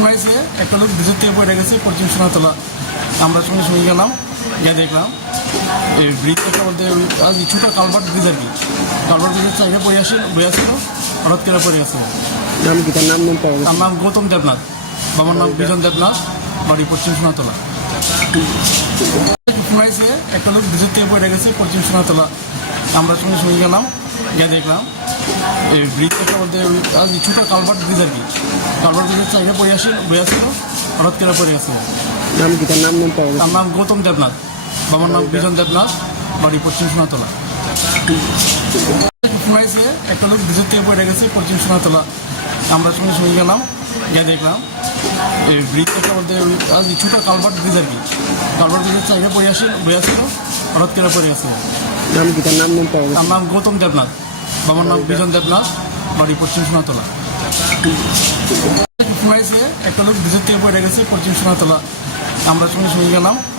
শোনাইছে একটা লোক ভিতর থেকে পড়ে গেছে পশ্চিম সোনাতলা। আমরা সঙ্গে সঙ্গে গেলাম, গিয়ে দেখলাম এই ব্রিজটা বলতে আজ ছোটো কালভার্ট ব্রিজ আর কি। কালভার্ট ব্রিজের চাইলে বই আসছিল হঠাৎ করে পড়ে গেছে। নাম কি তার নাম পাওয়া তার নাম গৌতম দেবনাথ, বাবার নাম বিজন দেবনাথ, বাড়ি পশ্চিম সোনাতলা। শোনাইছে একটা লোক ভিতর থেকে পড়ে গেছে পশ্চিম সোনাতলা। আমরা সঙ্গে সঙ্গে গেলাম, গিয়ে দেখলাম এই ব্রিজটা বলতে আজ ছোটো কালভার্ট ব্রিজ আর কি। কালভার্ট ব্রিজের চাইলে বই আসছিল হঠাৎ করে পড়ে গেছে। নাম কি তার নাম পাওয়া তার নাম গৌতম দেবনাথ, বাবার নাম বিজন দেবনাথ, বাড়ি পশ্চিম সোনাতলা। শোনাইছে একটা লোক ভিতর থেকে পড়ে গেছে পশ্চিম সোনাতলা। আমরা সঙ্গে সঙ্গে গেলাম, গিয়ে দেখলাম এই ব্রিজটা বলতে আজ ছোটো কালভার্ট ব্রিজ আর কি। কালভার্ট ব্রিজের চাইলে বই আসছিল হঠাৎ করে পড়ে গেছে। নাম কি তার নাম পাওয়া তার নাম গৌতম দেবনাথ, বাবার নাম বিজন দেবনাথ, বাড়ি পশ্চিম সোনাতলা। শোনাইছে একটা লোক ভিতর থেকে পড়ে গেছে পশ্চিম সোনাতলা। আমরা সঙ্গে সঙ্গে গেলাম,